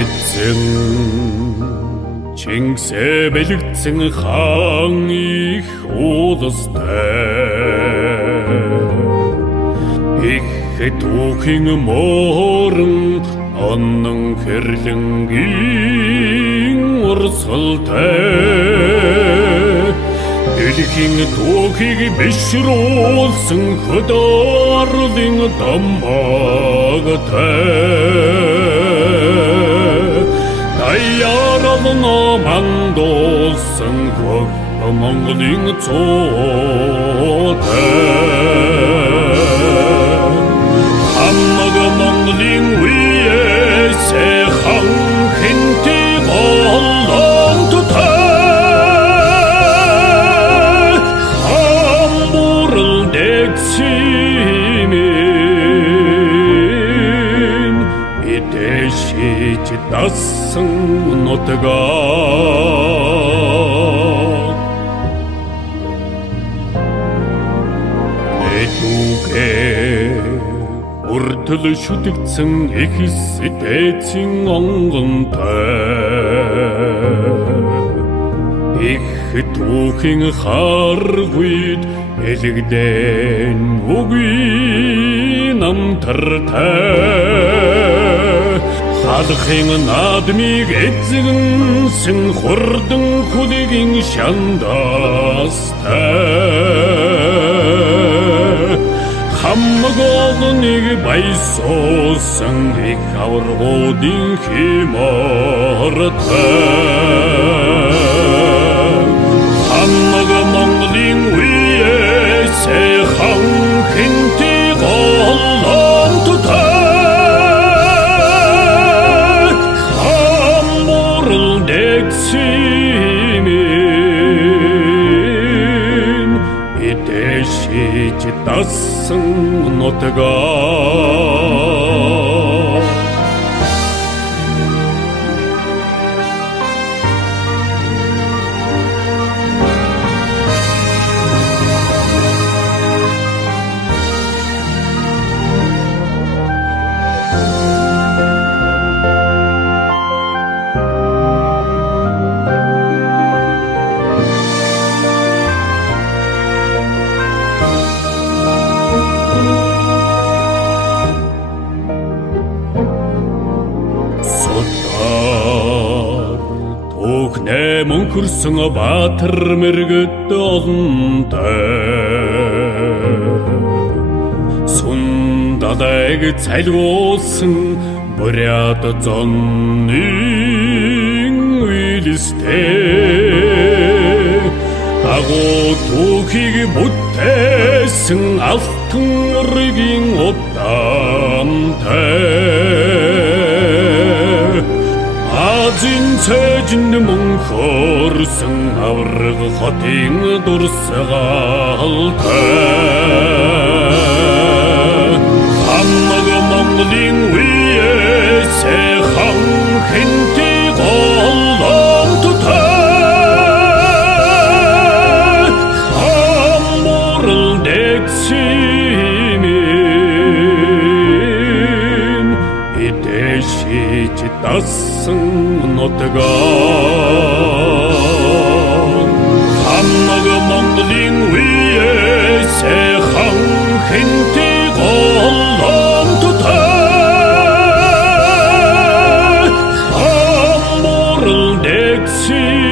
эзэн Чингисээ бэлэгдсэн хаан их улстай их түүхийн моорон оннон хэрлэнгийн урсгалтай дэлхийн түүхийг бишрүүлсэн хөдөөрлөн даммагтай даяарална мандуулсан хөх Монголын цуутай хаммаг Монголын үеэсэ хан хинти голлонттай хамбурл дэгсимин идэшич дасан нутгаа Уртл шүтгцэн эхс дээцэн онгонтой их түүхийн харгүйд элэгдэн үгүй намтартай халахын наадмыг эзэгнсэн хурдан хүлэгэн шандастай хаммагооныг баясуусан их аваргуудын химортай хаммаг Монголын үеэсэ хан хинти голлонттай хамбурл дэгсимин идэшич дасан нутгаа мөнхөрсөн баатар мэргэд олонтой сундадаг цайлгуулсан бурят зонның үйлстэй агуу түүхийг бүтээсэн алтан өргийн удаантай Азин цэжинд мөнхөрсөн авраг хотын дурсгалтай хаммаг Монголын үеэсэ хан хинти голлонттай хамбурл дэгсимин идэшич дасан нутгаа хаммаг Монголын үеэсэ хан хинти голлонттай хамбурл дэгсимин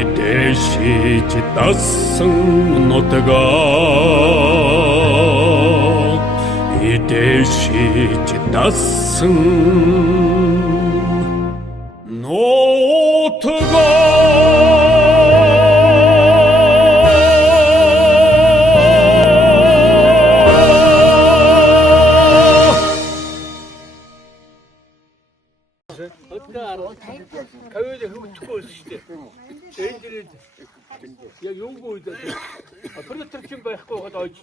идэшич дасан нутгаа идэшич дасан 가요제 그거 듣고 있으시대. 저희들이 야 요거 이제 그래도 특징 байхгүй 가다 어찌.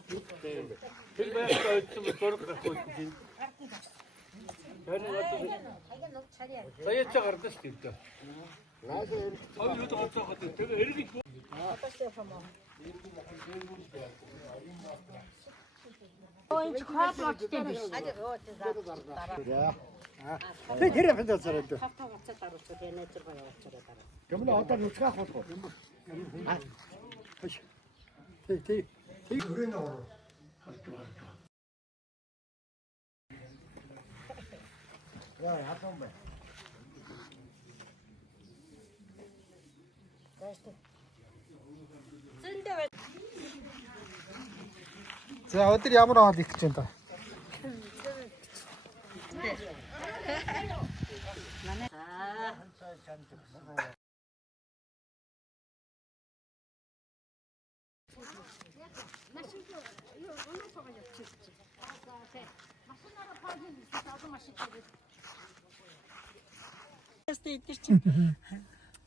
별 байхгүй 어찌 저렇게 갖고 있지. 저는 어떤 자연차 가르쳐 줄게. 요도 갖다 갖다 제가 이렇게 Oyuncu kaplat demiş. Ya. Ne terapide sarıldı. Hafta vatsa tarısı ne tırba vatsa tarı. Gömle hatta uçak foto. Hoş. Tey. Görün olur. Ya yapma be. Sen de 자, 어떻게 아무나 어디 괜찮다.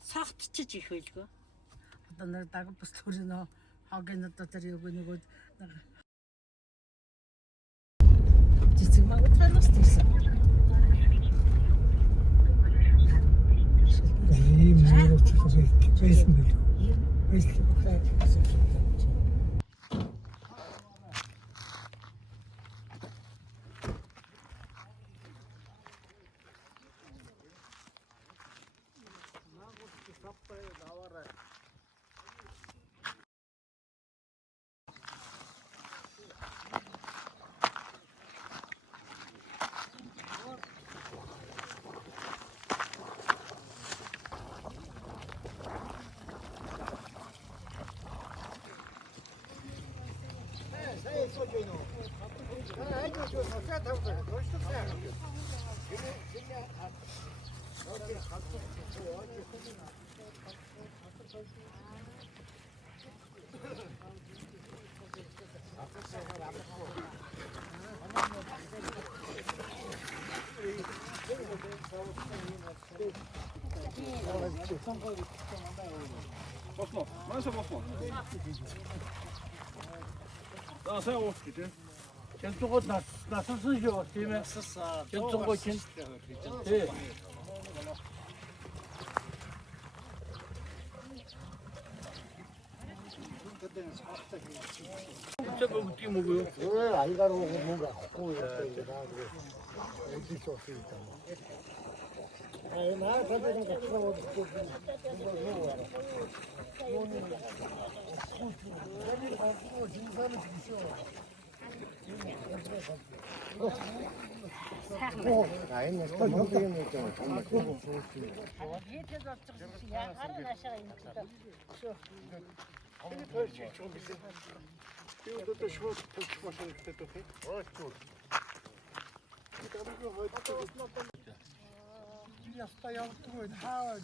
сахт чиж хэлгүй. Одоо нэг даг бас төрнө хагийн одоо тэр юу нэг цэцэг маа утгаас тийсэн. ийм зүйл учраас байсан бил. Байсан. Osmo, masz Osmo. 아, saya 어떻게 전통고 나선 쓰죠. 팀에 전통고 진. 예. 저거 어떻게 먹어요? 왜 아이가로 뭔가 갖고 있다. 어디 있었어 있다. 나 저번에 같이 가고 아이는 또 먹는 있잖아. 정말 그거 좋지. 이것도 쉬워 쉬워서 됐다. Я стоял твой, да,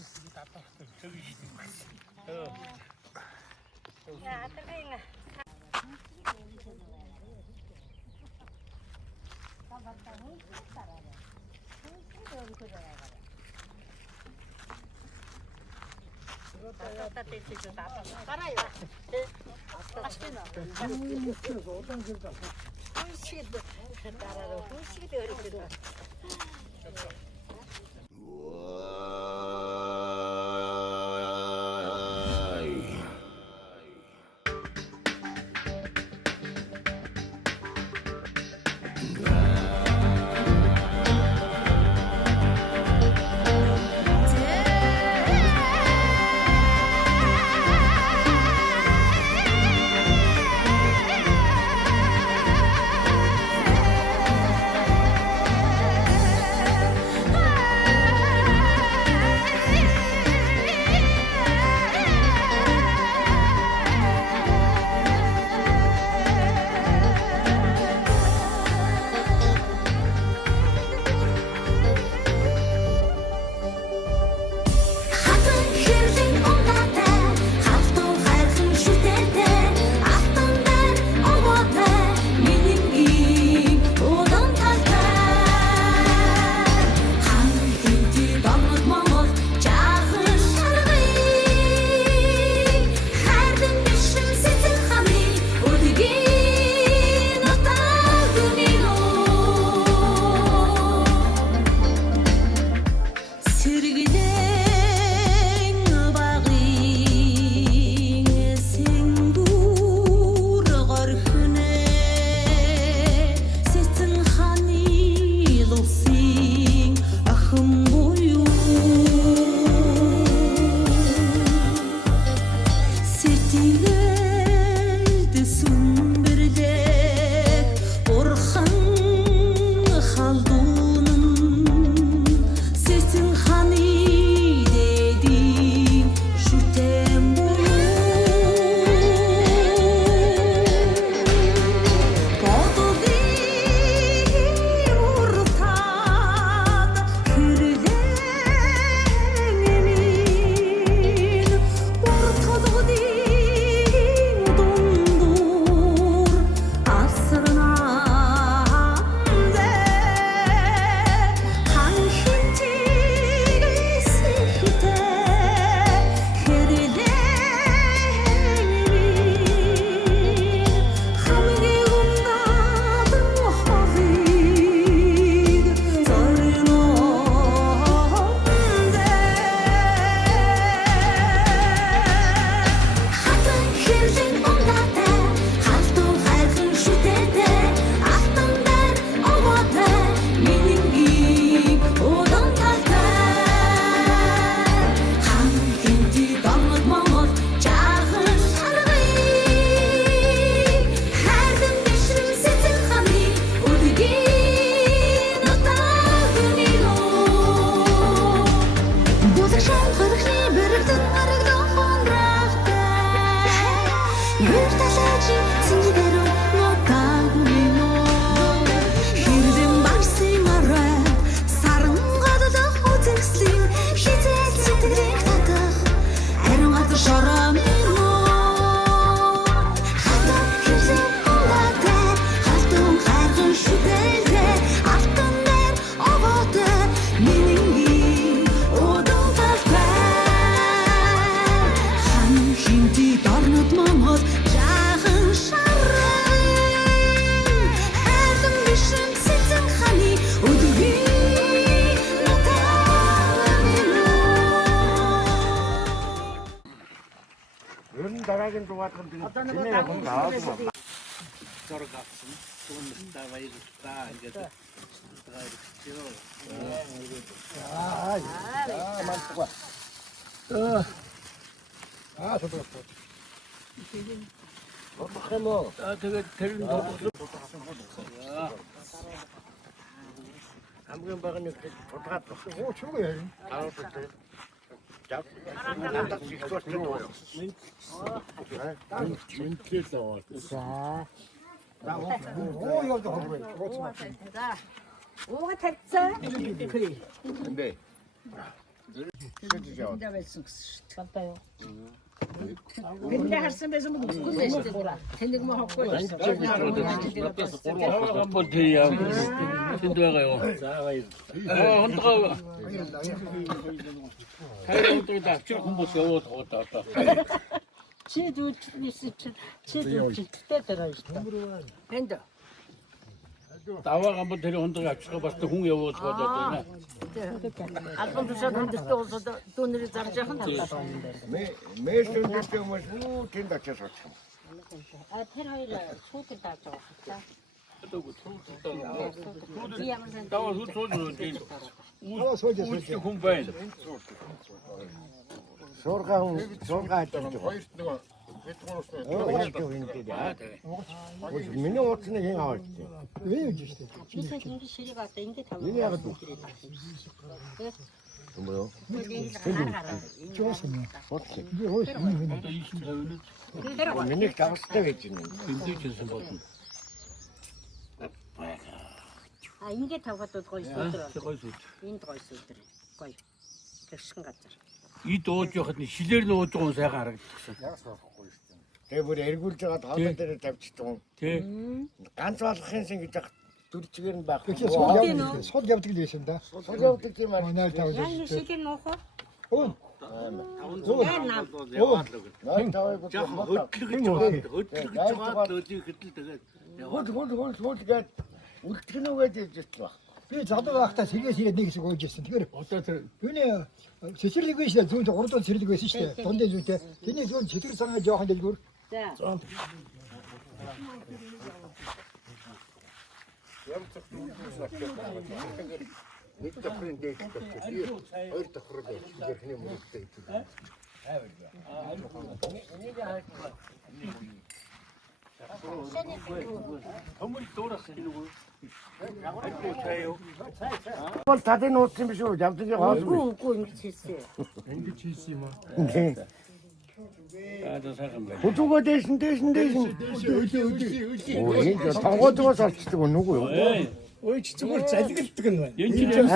Хашин цэцэн ханы өдөргийн ер нь дараагийн дугаатхан тэний яг нь аваад байна. зураг авсан. Түүнээс баярлалаа. Ингээд гайрчихё. мантгаа. 좋다. 어떻게 뭐? тэгээд тэр нь 아무튼 박은 이렇게 돌아갔다. 오, 최고야. 알았을 자, 딱 직접 들어와요. 진짜 나왔어. 자, 오, 이거 좀 해봐. 오가 됐어? 근데 맞다요. 근데 할수면서 뭐 묶고 내시더라. 되는 거 하고 있어. 한번 드려야 신도가요. 혼자가 타이레인도 쭉 공부 세워 뒀다. 지도 지도 그때 들어 있어. 근데 나와 한번 데려 혼자가 찍어봤을 때 홍해 오고 좋아졌잖아. 알건 두셔도 또 어서 돈을 잡지 한다. 매일 때문에 후 된다 쳐서 참. 아 테러일 소득다 저. 나와 소주 소지 우리 공부해. 소가 있죠. миний утасны хэн аваад чи. Юу гэж штэ. 이게 인기 시리 갔다 인기 다. 이게 약간 또. 뭐요? 좋았네. 어떻게? 이게 어디 있는 миний тавс 때 гэж юм. 힘들겠어 뭐. 아 인기 타고 또 거기 있어. 거기서 인도 있어. 거기. 백신 같잖아. 이 дууж явахад шилээр нь ууж байгаа нь сайхан харагдчихсан. Тэгээ бүр эргүүлж байгаа тоолон дээр тавьчихсан. Тий. Ганц болохын сэн гэж дүрчгээр нь байх. Сод явдаг л байсан да. Сод явдаг юм аа. Манай тавьж. 양이 시계 놓고. Оо. 나 Най тавыг хөдлөгж байгаа лөлийг хөдөл тэгээд хөл гээд үлдэх нүгээд ирж байна. Би задуу байхдаа сэргээс ирээд нэг хэсэг ууж ирсэн. Тэгэхээр одоо тэр юуны цэцэрлэг биш дээ. Зүүн урдуун цэцэрлэг байсан шүү дээ. Дундын зүйтэй. Тэний зүүн цэцэр сангаа жоохон дэлгүүр. 자. Нэг давхрын дээд тавьчих. Хоёр давхрыг ихний мөрөдтэй идэв. төмөл дуурах гинүү. Айгүй чаяа. бол тадын нууцсан биш үү? Явдаг хоол. 고 미쳤어. 네. 아저 сайхан байна. Хужуугаа дээшин. Оо, энэ тонгоодгоос олчдаг нүгүү юу? Ой чичгээр залгилдаг нь байна. Энэ чинь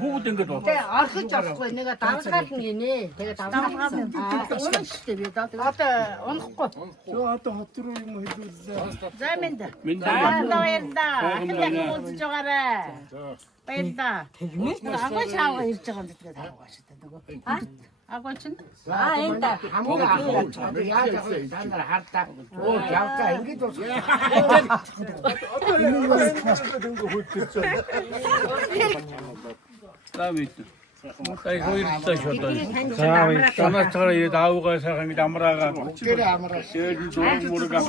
бүгд ингэж байна. 때 알수 잡고 내가 다른 같은 게네. 내가 다른 같은 게. 오늘 시대에 나도 онхгүй. Юу одоо хот руу юм хэлүүлээ. За менда. Менда. баярлаа. ахын үзэж байгаарай. баярлаа. агуу шаага ирж байгаа юм гэдэг тарах баштай нөгөө. агуу чинь? энэ хамгийн ахаа. Яаж дандар хартаа. Оо, явцаа ингэж ус. 다음에 아이 호이르다 쇼다. 자나처럼 이 나우가 사람이 남라가 그래 아무라. 제일 좋은 모르가.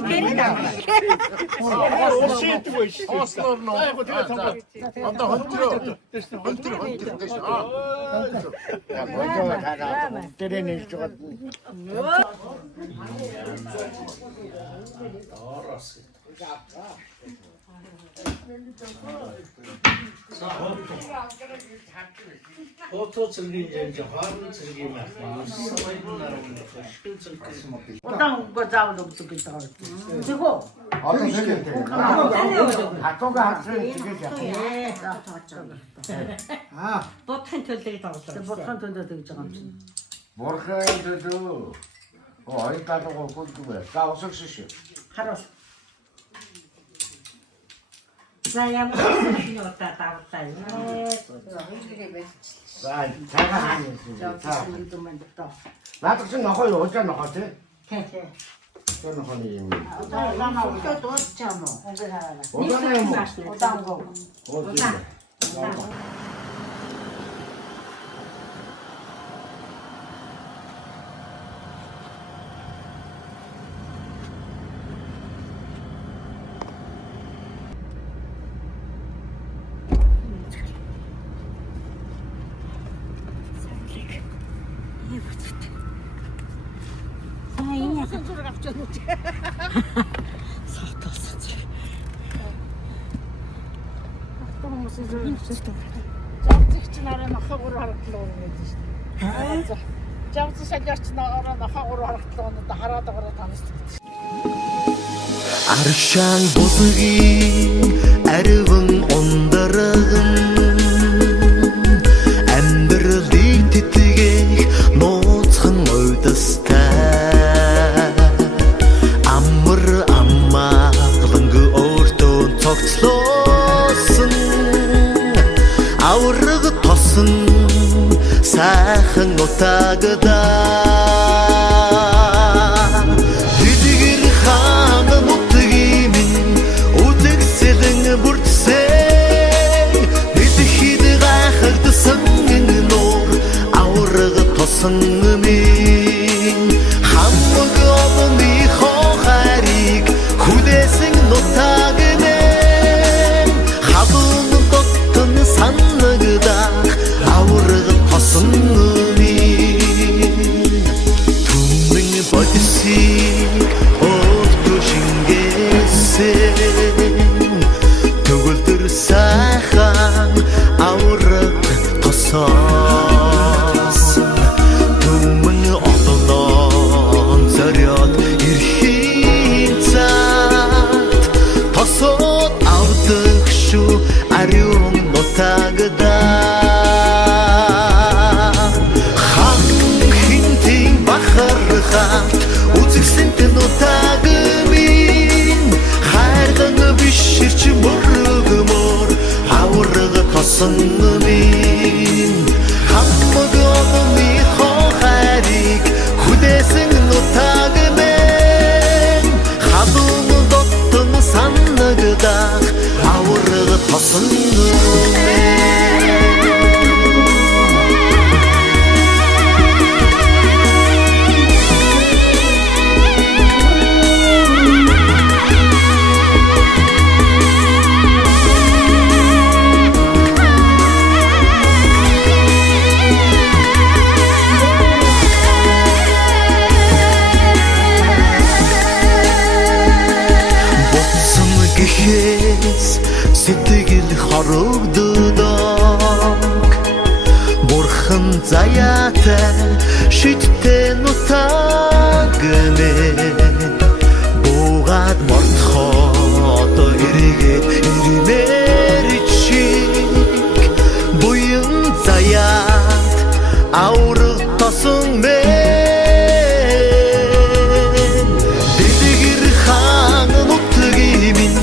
야, 먼저 가라. 때려낼 줄 같은. 보통 즐기는 화를 즐기면 스마일은 나오는 거 실증 어떤 거 잡아도 좋겠다. 지고. 아, 또가 학생 지게자. 예. 아. 버튼 틀들이 다 없어. 버튼 틀들이 다 없어. 모르겠어도 어디까지고 꼴뚜고야. 싸워서 쓰시. 하루. 자야 무슨 왔다 왔다. 자가 아니었어. 나도 지금 나가요. 어째 나갔지? 하니. 또 어쩌 뭐. 오다네 뭐. 오단 거. 어디? 무슨 소리가 붙였는지. 또 무슨 소리 붙였어. 짝짓지 나라나 하고를 하락도 오는 거지. 짝짓 생겼지 나라나 하고를 하락도 오는데 하라다 그래 다녔어. Arşan bozugin ervin ondaragın Emberli titigek notsın öydüsta Amır ammağlıngı orton toktlosın Avrıgı tosun sahın otagıda Sınımın hamıgı olmi xoxarik Kudesin notagınen Xadının tottun sanlıgıda Avrıgı tosınımın Tümün bodisi Oldu jingesin Tügüldür saxan Avrıgı tosan Tasot aldık şu arıyorum notagıda Han hintin bakarıha Utıksıntin notagımin Xardanı bişirçi mırgımor Avrıgı tasınımın Hammıgı olmi xoxarik Kudesin notagımen Xadımı dottun sanlıgıda Avrıgı tasınımın Сэтгэл хорогддог Бурхан заяатай шидтэй нутагнэ Буугаад мортоход эргээд ирмээр чиг Буян заяат авраг тосон мэн Дэдгэр хаан нутгимин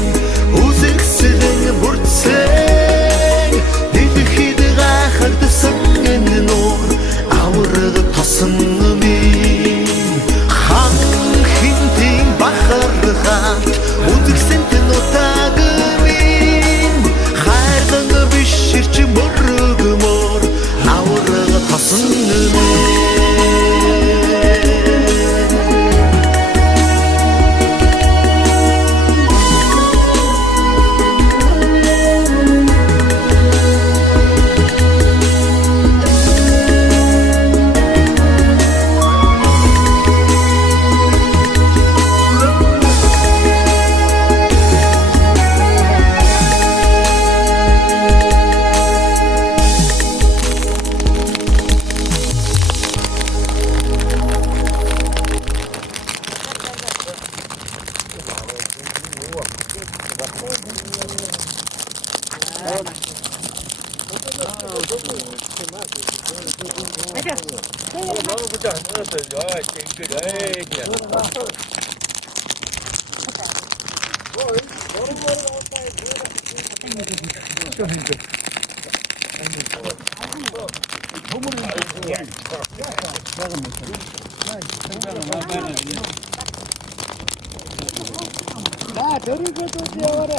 Үзэгсэлэн бүрдсэн Дэлхийд гайхагдсан энэ нуур Авраг тосонмын Хан хинтийн бахархат Үзэгсэнтэн нутагмын Хайрдан биширч мөргмөр Авраг тосонмын 나 데리고도 되어라.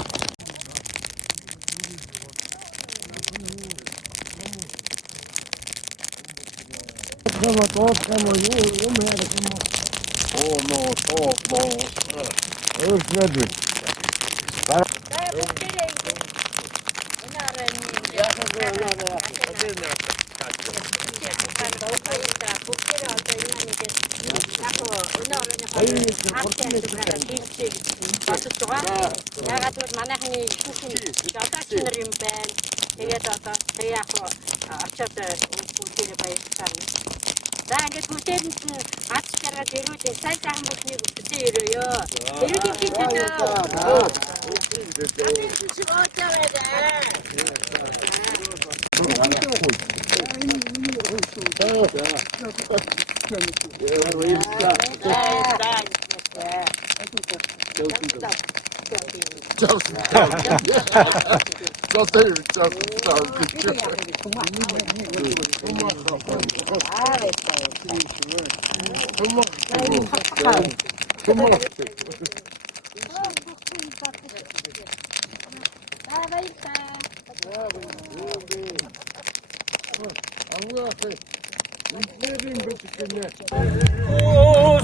그러면 또 그러면 요매야 되겠네. 야가도 만약에 신신 여자 신을 임ben тэгээд одоо тэг яг очоод бүгдийг баярлалаа. За ингээд бүгдээрэнд нь ад чаргаад ирүүлээ. Сайн сайхан бүхнийг бүтээ өрөөё. Ирүүлээ хийчихээ.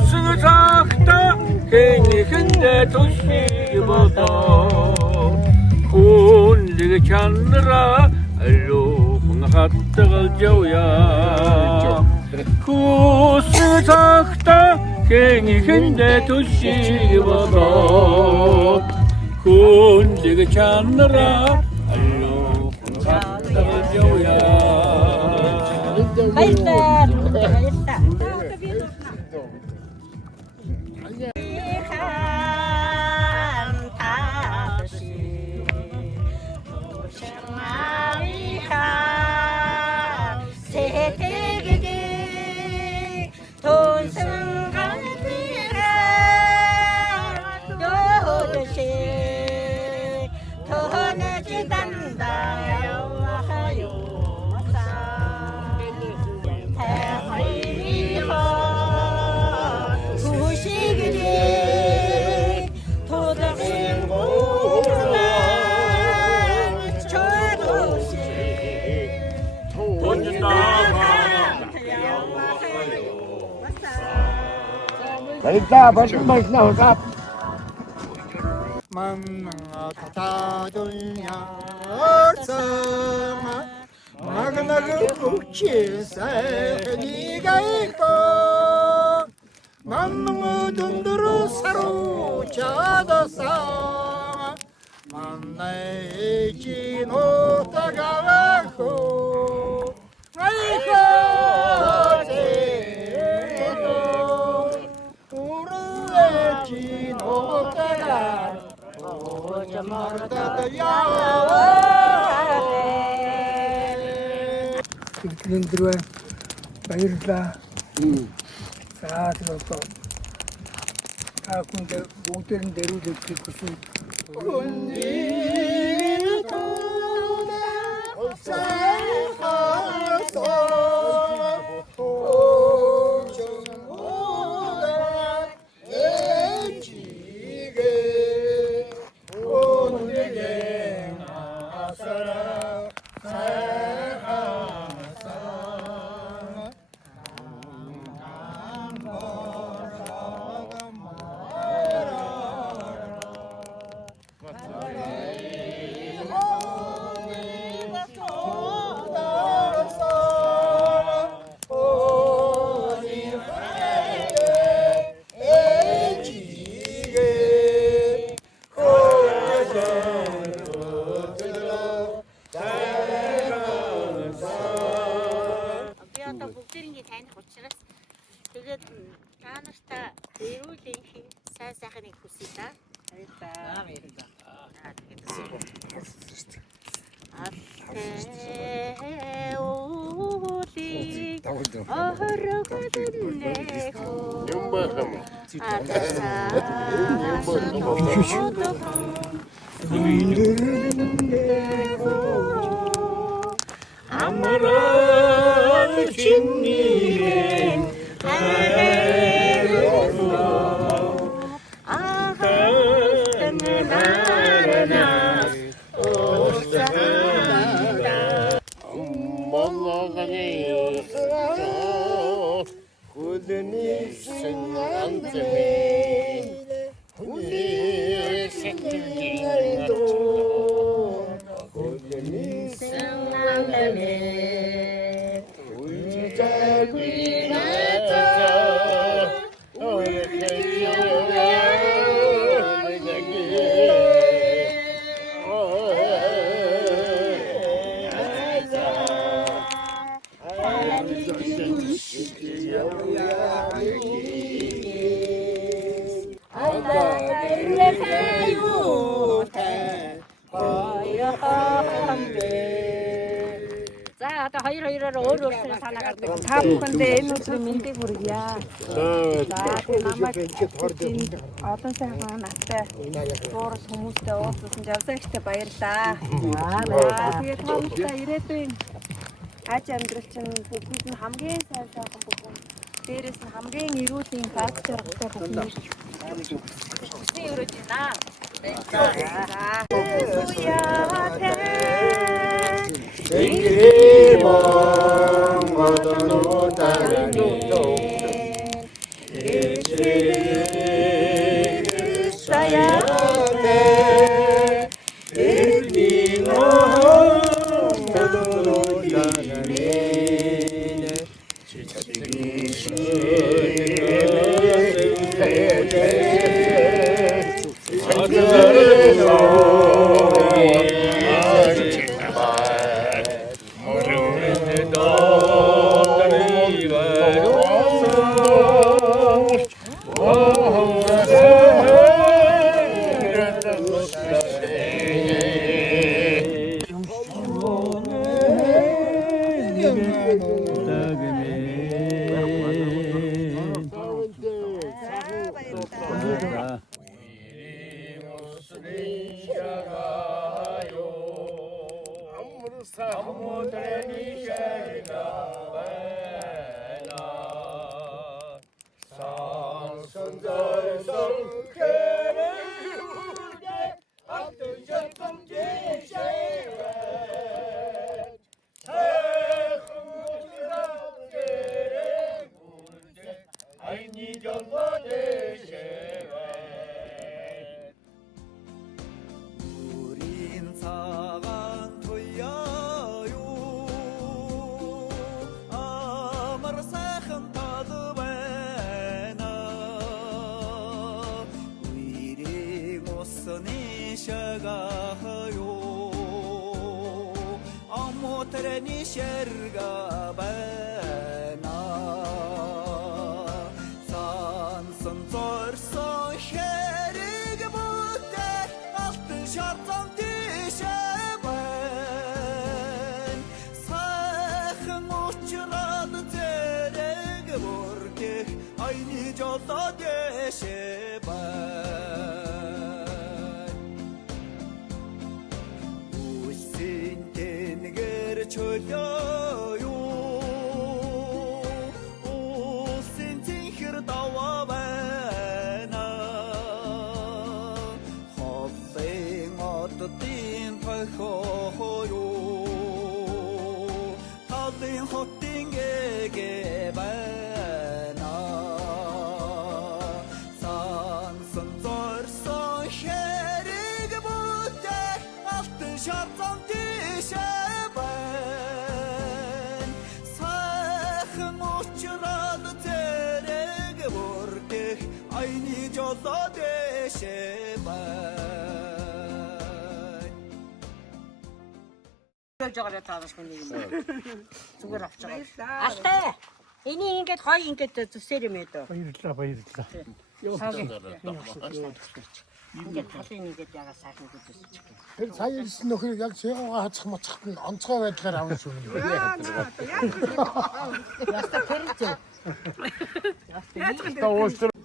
호수작다 갱이근데 도시보다 혼리게 찾느라 알로 홍합떡을 저우야 호수작다 갱이근데 도시보다 혼리게 찾느라 알로 홍합떡을 저우야 일단 벌써 나오자. 만나가 다도냐 얼싸마 마그나그 국치세 네가 있고 만나가 돈들어 사로잡았어 만나지 못하가 왔고 아이고 Kita terus bayarlah. Saat itu, aku dah bukan deru jadi kusu. 아무런 진리는 아래로 아하 자, 또 хоёроо өөр санаа гардаг. Та бүхэндээ энэ өдрийн мэндийг хүргье. За, намайг олон сайхан настай суурс хүмүүстэй уулзсан явсагчтай баярлаа. Тэгээд таамагтай ирээдүйн аж амьдрал чинь бүгд нь хамгийн сайн сайхан бүхэн. Дээрээс нь хамгийн эрүүлийн факт жаргалтай бүхэн. Эцсийн өрөөж байна. 저거를 таалсан нэг юм. Зүгээр авч байгаа. Алтай. Энийг ингээд хой ингээд зүсээр юм ээ дөө. Баярлалаа. Ингээд талын ингээд ягаа сайхан үзүүлчих. Тэр сая ирсэн нөхөр яг цээгоо хацах мацхад нь онцгой байдлаар авна шүү. Яста тэрч. Яста уустар.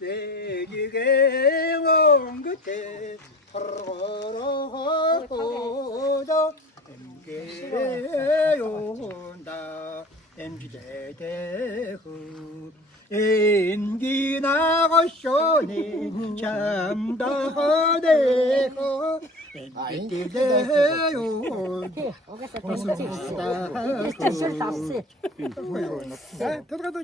내게 온 그때 온다 엠기대대후 엔기 나고쇼니 참다하대호 엠기대대요 들어가도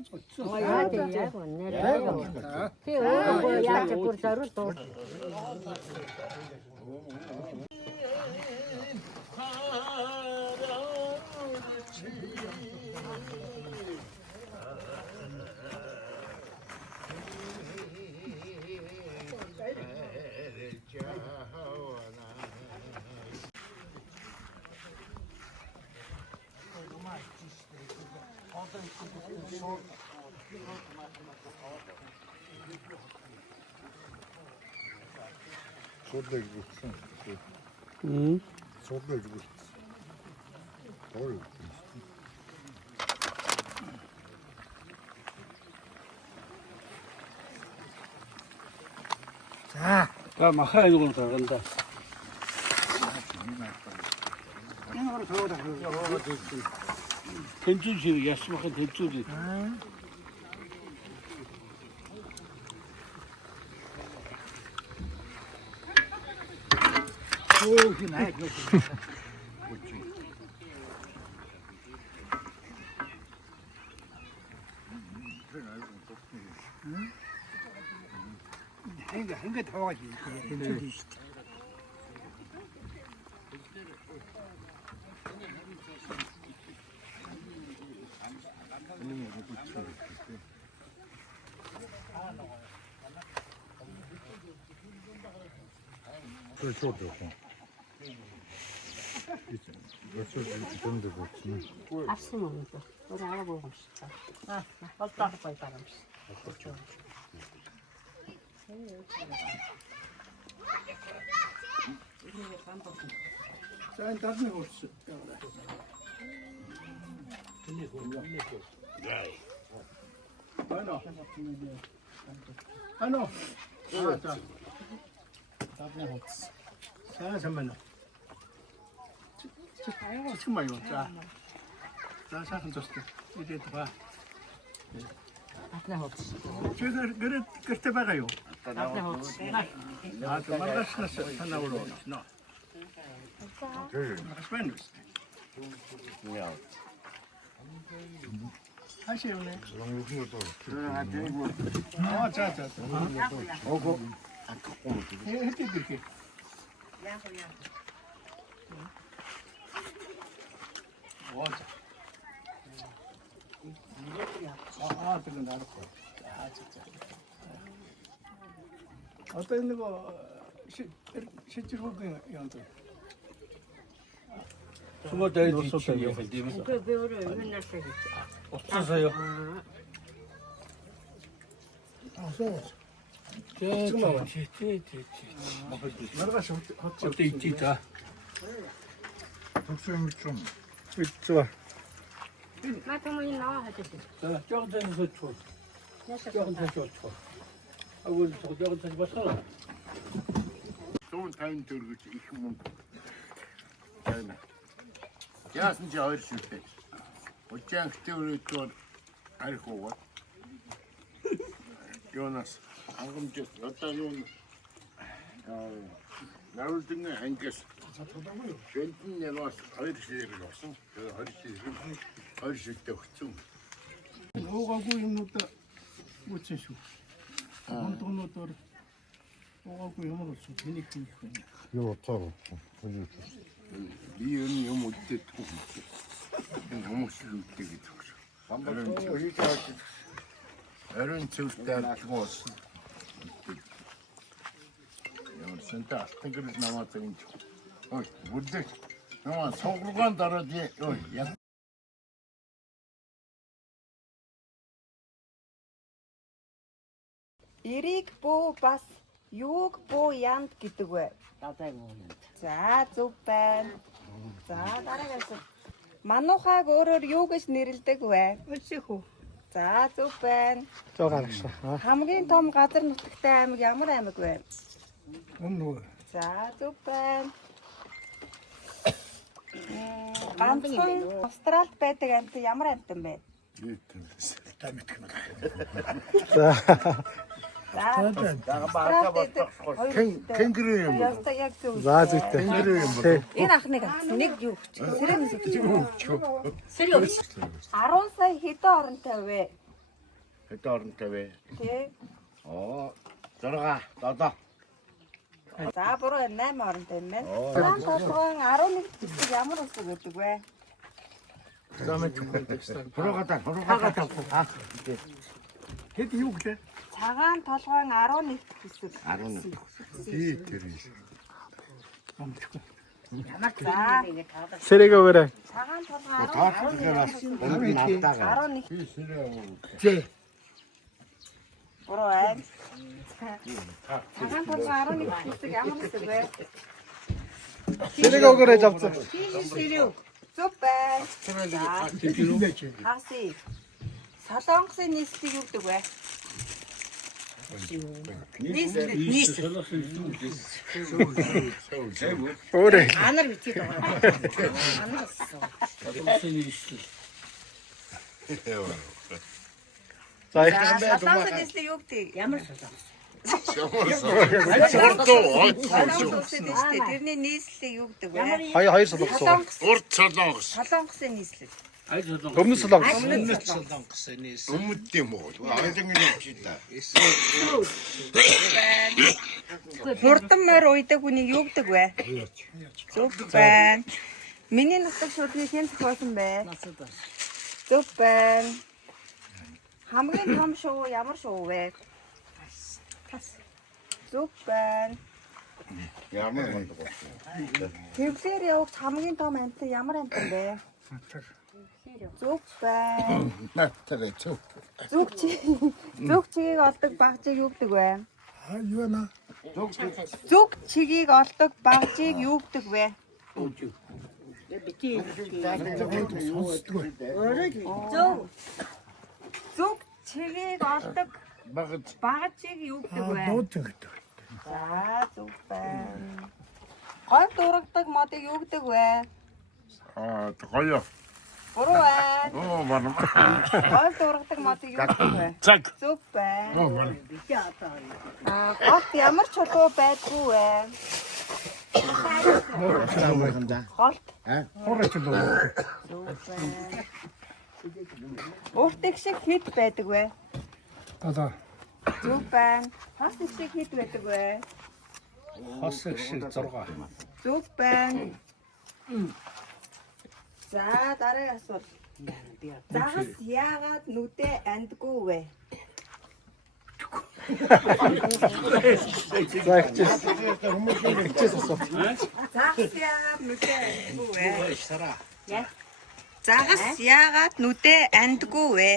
Soda gibi gitsin. Soda gibi gitsin. Doğru. 자 야, 막 하얀 걸로 들어간다. 이거로 저거다 된줄이, 야수막한 된줄이. 저기 나야 저기 한개더 와가지고 저기 저도. 어쩌지 좀더 좋지. 앞서면 우리 알아보고 싶다. 어떤 거에 따라 짠 따뜻해 없어 하노. 자 잠깐만요 정말 이거 자 잠깐 줬어 이제 봐 제가 그때 봐가요 아 또 말았어 하나로 너 스페인스 하시오네 자자 오고 해게 드릴게 그거 나를 거. 아, 진짜. 어떤 거 실제로 그 양들. 숨어다니 뒤치기 걸리면서. 그 배우를 맨날 쓰겠지. 없어서요. 나가서 어때 있지, 자. 독수리 좀. 좋아. 마트문이 나와 하듯이. 자, 저건 데서 줘. 저건 데서 줘. 아이고, 저건 데서 봤어. Zo'n tuin turgutje, ik gewoon. Ja, is niet zo erg super. Wat jij gestuurd door Argo. Jonas, angom just wat dan Jonas. 나올 등에 한개스. 벤틴 내놓았어. 어르신이 없어. 그 어르신 때 없죠. 오가고 이모다 못치수. 한도 놓더 오가고 이모도 되니까. 이거 타고. 미연 요 못돼 또. 너무 싫을 때기 또. 어른 때 죽었어. 진짜 땡그릇 남았더니 뭔데? 너 속으로간 다르지. 야. Эрийг буу бас юуг буу янд гэдэг вэ? За зөв байна. За дараагаас манухайг өөрөөр юу гэж нэрлэдэг вэ? Өсөхөө. За зөв байна. 저 гарагш. Хамгийн том газар нутагтай аймаг ямар аймаг вэ? өмнө. За зөв байна. ганцхан Австралид байдаг амьтан ямар амьтан бэ? Кенгуру юм. Яг зөв. За зүйтэй. Энэ ахныг авсан нэг юу өгч. Сэрэнээс өгч. Сэрэг өгч. 10 сая хэдэн оронтой вэ? Хэдэн оронтой вэ? Тий. 6 7. За буруу 8 оронтой юм байна. Цагаан толгойн 11 хэсэг ямар усг гэдэг вэ? Хуруугаатаа. Хэд юу гэлээ? Цагаан толгойн 11 хэсэг. 11. Тэр юм. Сэрэг өгөөрэй. Цагаан толгойн 11. Зэ. Буруу байна. Цагаан толгойн 11 хэсэг ямар усг вэ? Сэрэг өгөөрэй завцаа. Сэрэг. Зүг байна. Хаси. Солонгосын нийслэл юу гэдэг вэ? Нийслэл. Өөрөө. Анар битгий байгаа. За их Солонгосын нийслэл юу гэдэг? Ямар тэрний нийслэл юу гэдэг вэ? хоёр солонгос. Урд солонгос. Солонгосын нийслэл. Өмнө солонгос. Өмнөд юм уу? Айлангын юм чи та. Хурдан морь уйдаг хүнийг юу гэдэг вэ? Зүг байна. Миний нутаг шүлгийг хэн зохиосон бэ? Зүг байна. Хамгийн том шувуу ямар шувуу вэ? Зүг байна. Ямар юм бэ? Тэвлэр явагч хамгийн том амьтан ямар амьтан бэ? Зүг байна. Натарэ цог. Зүг чигийг олдог багжийг юу гэдэг вэ? Юу нэ? Зүг чигийг олдог багжийг юу гэдэг вэ? Зүг чигийг олдог багжийг юу гэдэг вэ? За зүг байна. Гой дурагдаг модыг юу гэдэг вэ? Гоё. Буруу байна. Манай. Гой дурагдаг модыг юу гэдэг вэ? Зүг байна. Гот ямар чулуу байдгүй вэ? Голт. Урт их шиг хэд байдаг вэ? Зүг байна. Хас их шиг хэд байдаг вэ? Хос их шиг 6. Зүг байна. За дараагийн асуулт. Загас яагаад нүдэ андгүй вэ? За ихчээс асуу. Загас яагаад нүдэ андгүй вэ? Загас яагаад нүдэ андгүй вэ?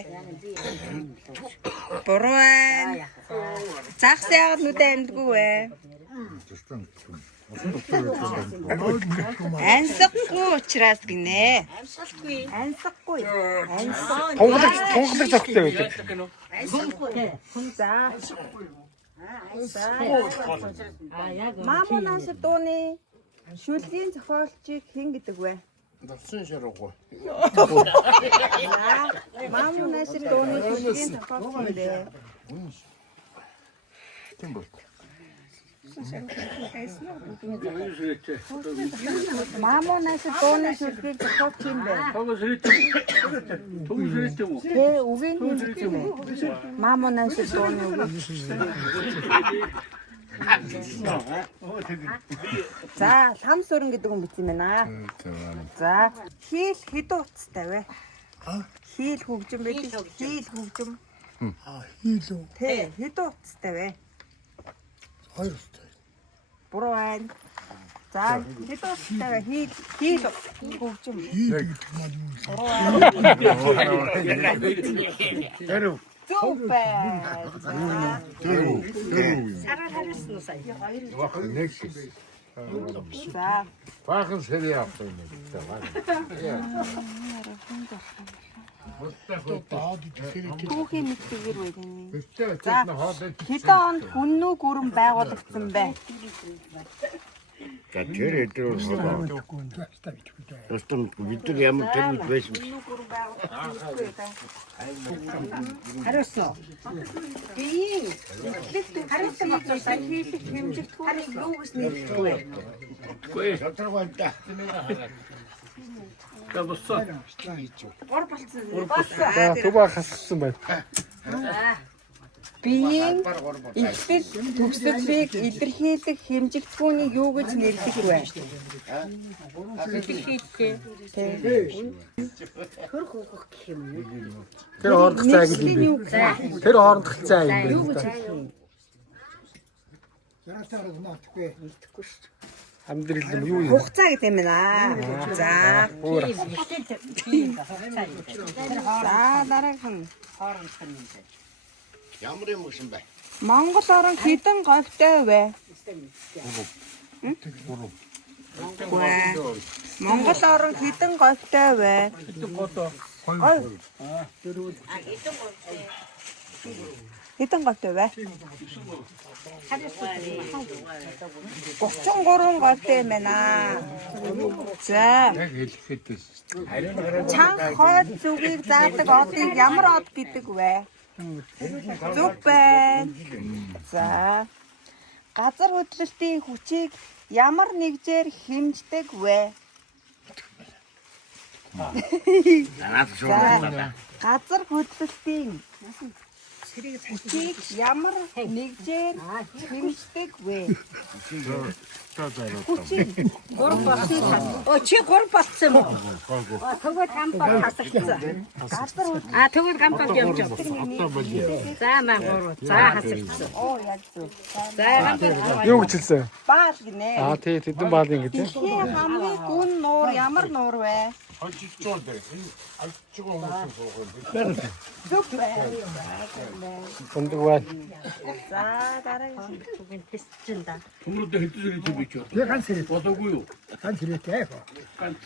Буруу байна. Загас яагаад нүдэ андгүй вэ? Ансахгүй учраас гинэ. Ансахгүй. Тунгалаг зохтой байдаг. Мамунаас дууны шүлгийн зохиолчийг хэн гэдэг вэ? Давсан шаргуу. Мамунаас дууны шүлгийн зохиолч юм бэ? Тийм бол. Мамунаас дууны шүлгийг зохиолч юм бэ? Тогос ритэм үү? Тэ үгийн хэлж юм бэ? Мамунаас дууны үг. За, лам сүрэн гэдэг юм бит юм байна. За, хийл хэдэн утастай вэ? Хийл хөгжим байдаг. Хийл хөгжим. Хийл үү? Тэ, хэдэн утастай вэ? 2 утастай. Буруу байна. За, хэдэн утастай вэ? Хийл хөгжим. Буруу байна. Зүг байна. Сараа харсан уу сая? За. Баахан сэрий авсан юм. Түүхийн мэдгээр байна. За. Хэдэн онд хүннүү гүрэн байгуулагдсан бэ? За тэр эдрээр болоо. Тостом бид нар ямар тэр байсан бэ? Хариусан. Би хариусан болсон сайн хийлэг хэмжигдэхүүнийг юу гэж нэрлэдэг вэ? Гүй шатрагтай. За боссоо. Гор болсон. За түбэ хассан байна. Биеийн ихтгэл төгсгөлийг илэрхийлэх хэмжигдэхүүнийг юу гэж нэрлэдэг вэ? Тэр хоорондох цай гэж юм бэ? Тэр хоорондох цай юм бэ? Юу гэж хэлэх Амьдрал юм юу юм? хугацаа гэдэг юм байна. За. За дараагийн Ямар юм шиг бэ? Монгол орон хэдэн говьтой вэ? Монгол орон хэдэн говьтой вэ? Хэдэн говьтой вэ? 33 говьтой юм байна. За. Чанга хойд зүгийг заадаг одыг ямар од гэдэг вэ? Зүг байна. За. Газар хөдлөлтийн хүчийг ямар нэгжээр хэмждэг вэ? Газар хөдлөлтийн хүчийг ямар нэгжээр хэмждэг вэ? Хүчийг 3 болсон. Чи 3 болсон юм уу? Тэгвэл гамбал хасагдсан. Тэгвэл гамбал явж байгаа. За маа 3. За хасагдсан. Яг зөв. За гамбал Юу гэж хэлсэн? баал гинэ. Тий тэдэн баал ингэ тий. Дэлхийн хамгийн гүн нуур ямар нуур вэ? Зүг байна. Тундаг байна. За дараагийн тест да. Төмөрөдөө хэдэн зэрэг төв бич. Тэгээ ганц хэрэг. Болоогүй юу? Ганц хэрэгтэй.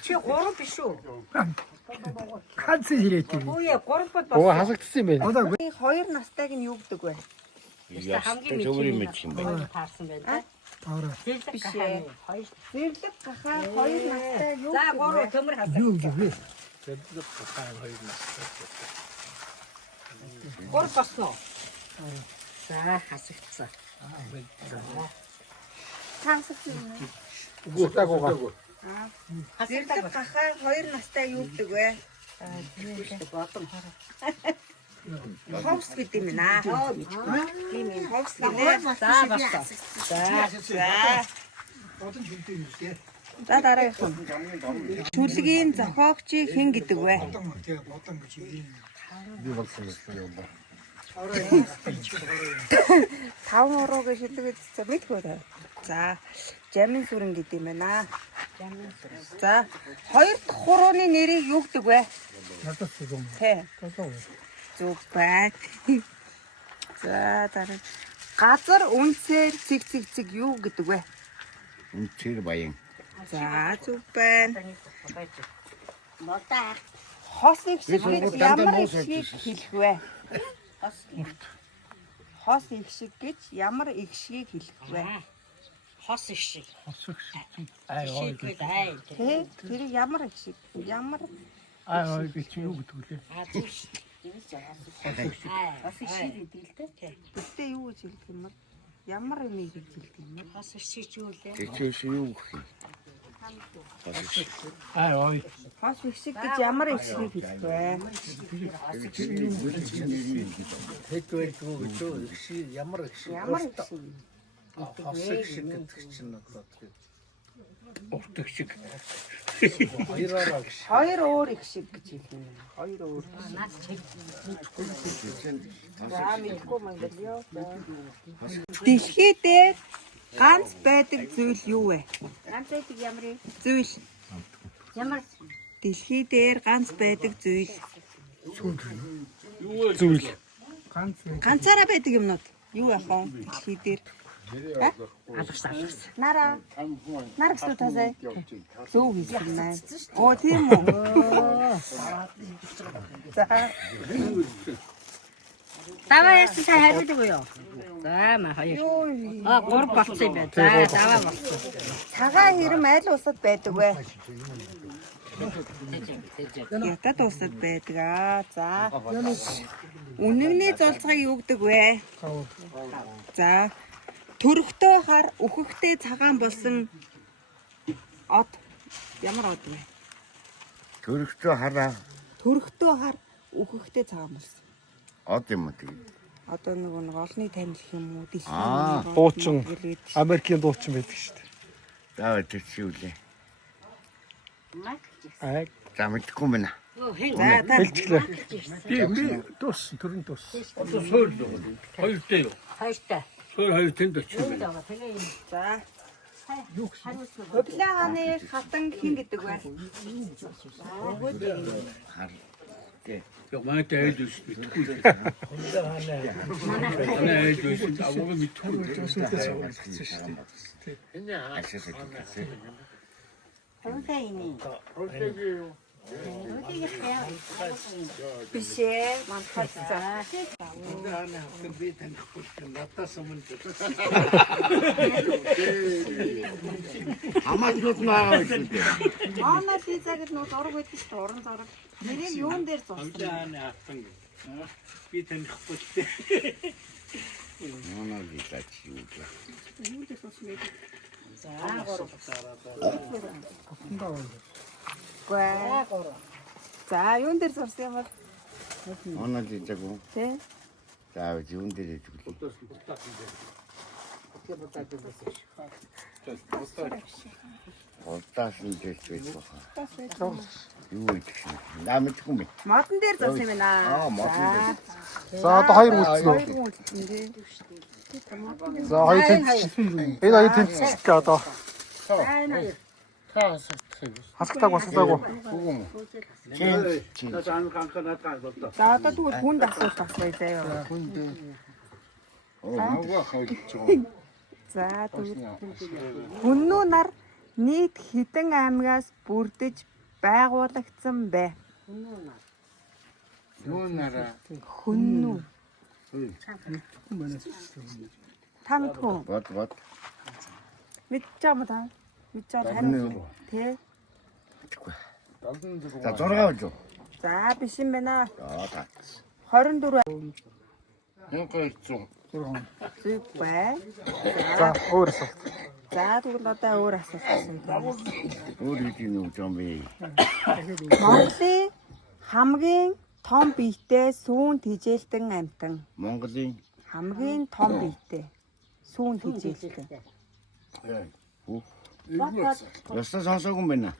Чи 3 биш үү? Ганц хэрэгтэй. Үе 3 бод Оо хасагдсан юм байна. Одоо 2 настайг нь юу гэдэг вэ? Хамгийн зөвхөн мэд юм байна. Таарсан байна. Биш ээ. Зэрлэг гахаа 2 настай юу? За 3 төмөр хасаа. юу гэвэ? 3 босноо. За хасагдсан. Тансагсан. Гутагуугаа. Зэрлэг гахаа 2 настай юу гэдэг вэ? Бодон. Ховс гэдэг юм аа. Тийм юм ховс гэнэ. За босноо. За. За дараагийн. Шүлгийн зохиогчийг хэн гэдэг вэ? Би болсон юм байна. 5 уруу гэж хэлдэг үү? Мэдгүй та. За, Жамин сүрэн гэдэг юм байна. За, 2 дахь хурууны нэрийг юу гэдэг вэ? Надад зүгэн. Тэ. Зүг байна. За, дараа. Газар үнцээр цэг юу гэдэг вэ? Үнцээр баян. За, зүг байна. Хос ихшиг гэж ямар ихшгийг хэлэх вэ? Хос ихшиг гэж ямар ихшгийг хэлэх вэ? Хос их шиг. Аа Тэ, тэр ямар ихшиг? Ямар аа би чи юу гэдэг вэ? Зүш. Хос их шиг гэдэг л дээ. Гэтэ юу гэж хэлдэг юм бол ямар юм гэж хэлдэг юм бол Хос их шиг юу лээ? Тэчээс юу гэх юм? хос ихшиг гэж ямар ихшгийг хэлэх вэ? Хэдвэр дүү гэж ямар их Ямар ихшиг? хас шиг гэдэг чинь одоо урт шиг. Хоёр өөр ихшиг гэж хэлэх юм. Хоёр өөр. Наас чиг. За мэдгүй мэн ёо. Дэлхий дээр ганц байдаг зүйл юу вэ? Ганц байдаг ямар зүйл? Ямар Дэлхий дээр ганц байдаг зүйл. Зүйл. Ганцаараа байдаг юмнууд. Юу яах вэ? Дэлхий дээр алгас. Нара гэсэн тасай. Зөв хэлсэн байна. Оо тийм үү. За. 나와야지 잘 해주고요. За махаяа. Гур болцсон юм байна. За даваа болцсон. Цагаан хэрэм аль усад байдаг вэ? Ятад усад байдаг аа. За. Үнэгний зулцгыг юу гэдэг вэ? За. Төрхтөө хар үхэхтэй цагаан болсон од ямар од вэ? Төрөхтөө хараа. Төрхтөө хар үхэхтэй цагаан болсон. Од юм уу тэгээд. Одоо нэг олны танил юм уу? Дуучин. Америкийн дуучин байдаг шүү дээ. За төсөөлээ. Аа. За мэдгүй мэнэ. За та Хэлчихлээ. Би Тус төрн тус. одоо суур л хоёртой юу? Хоёртой. Суур хоёр тэнд очих юм байна. за. Хөглөө хааны хатан хин гэдэг вэ? Яг манай дээл үс битгүй. Манай дээл үс аваа битгүй. Биш ээ, манхалцаа. Би танихгүй надаас өмнө Хамаатууд наагаа шүү дээ. Манай лизагд нөө зураг байдаг шүү дээ, уран зураг. Нэрийг юун дээр зурсан? би танихгүй. Манай лизаач юу вэ? Юун дээр зурсан бэ? За, юун дээр зурсан юм бол? Манай лизааг уу? Тэ? За юун дээр идэх вэ? Ултаас нь дэж байх. Юу идэх юм? Намдгүй юм. Модон дээр зурсан юм байна. Аа, модон дээр. За одоо хоёр үлдсэн үү? Хоёр хүн үлдсэн дээ. За хоёр тэнцсэн. Энэ хоёр тэнцсэн гээ одоо. Хасагтаг басагдаагүй. За, одоо тэгвэл хүнд асуулт асууя заяа. Нөгөө хоёрч байгаа. За, тэгвэл хүннүү нар нийт хэдэн аймагаас бүрдэж байгуулагдсан бэ? Юу нараа? Хүннүү. Та мэдгүй. Бод. Мэдчихэж байгаа та? Мэдчихэж харин. Тэ? За 6 үү? За, биш юм байна. За та. 24 100. зүг бай. За өөр асуулт. За, тэгвэл одоо өөр асуулт асууя. Өөр хэдийн үү юм бэ? Монголын хамгийн том биетэй сүүн тижээлтэн амьтан. Монголын Хамгийн том биетэй сүүн тижээлтэн. Ястаа сонсоогүй юм байна.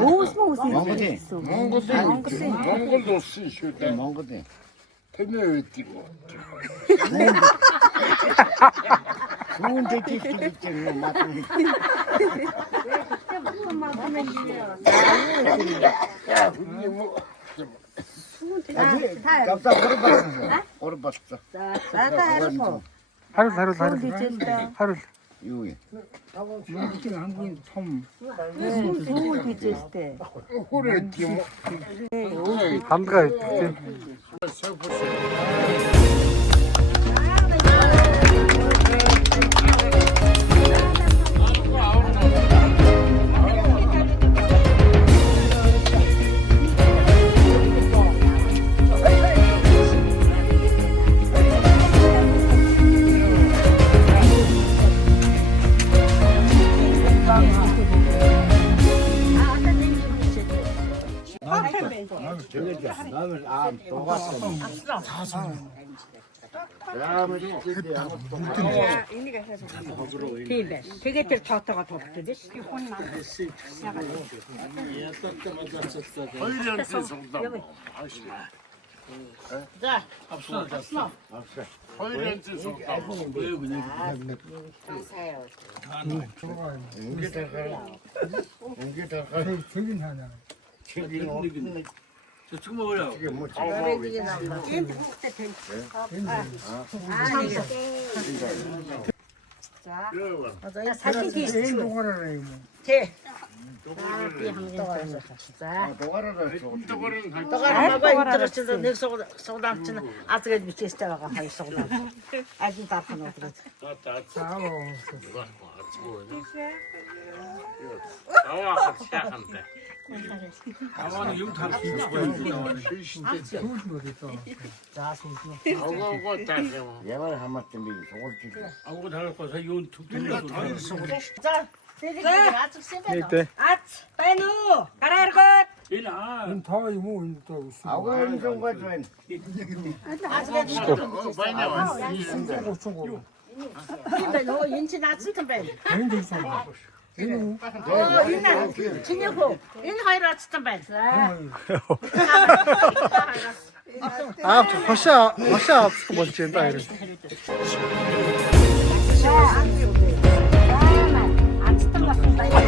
Өөс мөс Монголын. Монгол улсын шүү дээ. Монголын. Тэнэ үйдэг. Сүүн дэжих юм матан. Гавта гор болсон. За, та хариулах уу? Хариул. Юу юм? хамгийн том Сүүн тижээлтэй. Хүрээд юм. Хандгаа идэх тийм. Тийм байна. Тэгээд тэр тоотоогоо тулдаг биш. Хоёр янзын суглаа. За. Хоёр янзын суглаа. Ингээд цэгэн хаана. 지금 뭐야? 사진 제일 동안하네 이거. 제 би хамгийн сайхан. За. Дугаараа Дугаар байгаа энэ чинь нэг суглаан чинь аз гэж бичээстэй байгаа хоёр суглаан. Аль нь дарах нь удаад. Аваа юу тарах юм бэ? Ямар хамаатан би сугуулж байгаа. Аваа тарахгүйс юу төгтөн. За. Тэгээ аз үсэн байна. Ац байна уу? Гараа өргөөд. Энэ Энэ тоо юм уу энэ тоо үсэн. Агуун зөнгөж байна. Аз гэж Байна. байна. Оо энэ чинь азсан байна. Энэ дүүсэн. Энэ чиний хөө. Энэ хоёр азсан байна. хошоо авсан болж байна да хэрэг. Азсан болсон байна.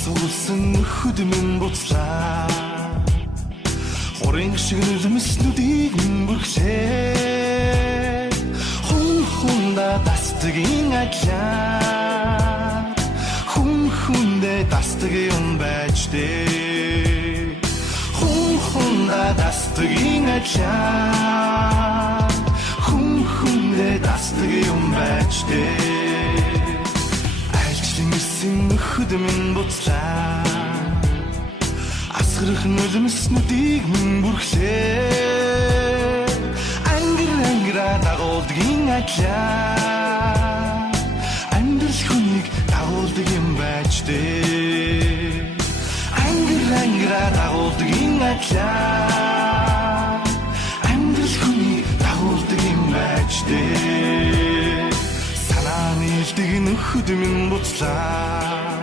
Урамсуулсан хөдмөн буцлаа Хорин шиг нүлмэснүүдийг бүрхшээ Хунда тастгийн адлаа Хүндэ тастгийн юм байж дээ Хунда тастгийн адлаа Хүндэ тастгийн юм байж дээ Альчлэн хөдмөн буцлаа Асгарах нулимснүүдийг бүрхлээ Ангира дагуулдгийн адлаа Амьдрал хүнийг дагуулдаг юм байж дээ Ангира дагуулдгийн адлаа Амьдрал хүнийг дагуулдаг юм байж дээ Санааны хөдмөн буцлаа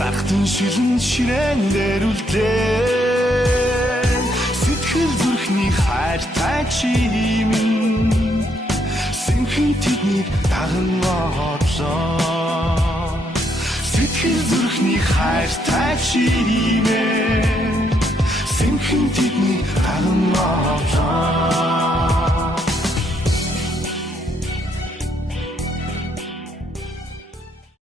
Сартын шилэн ширээн дээр үлдлээ Сэтгэл зүрхний хайртай чимэн Сэнхэн тэднийг даган одлоо Сэтгэл зүрхний хайртай чимэн Сэнхэн тэднийг даган одлоо